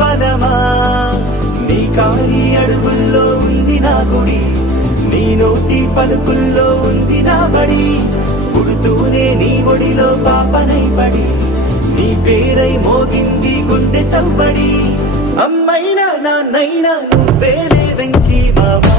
బలమా నీ కాలి అడుగుల్లో ఉంది నా గుడి నీ నోటి పలుకుల్లో ఉంది నా బడి పుడుతూనే నీ ఒడిలో పాపనై పడి నీ పేరై మోగింది గుండె సవ్వడి అమ్మైనా నాన్నైనా నువ్వేలే వెంకీ బాబా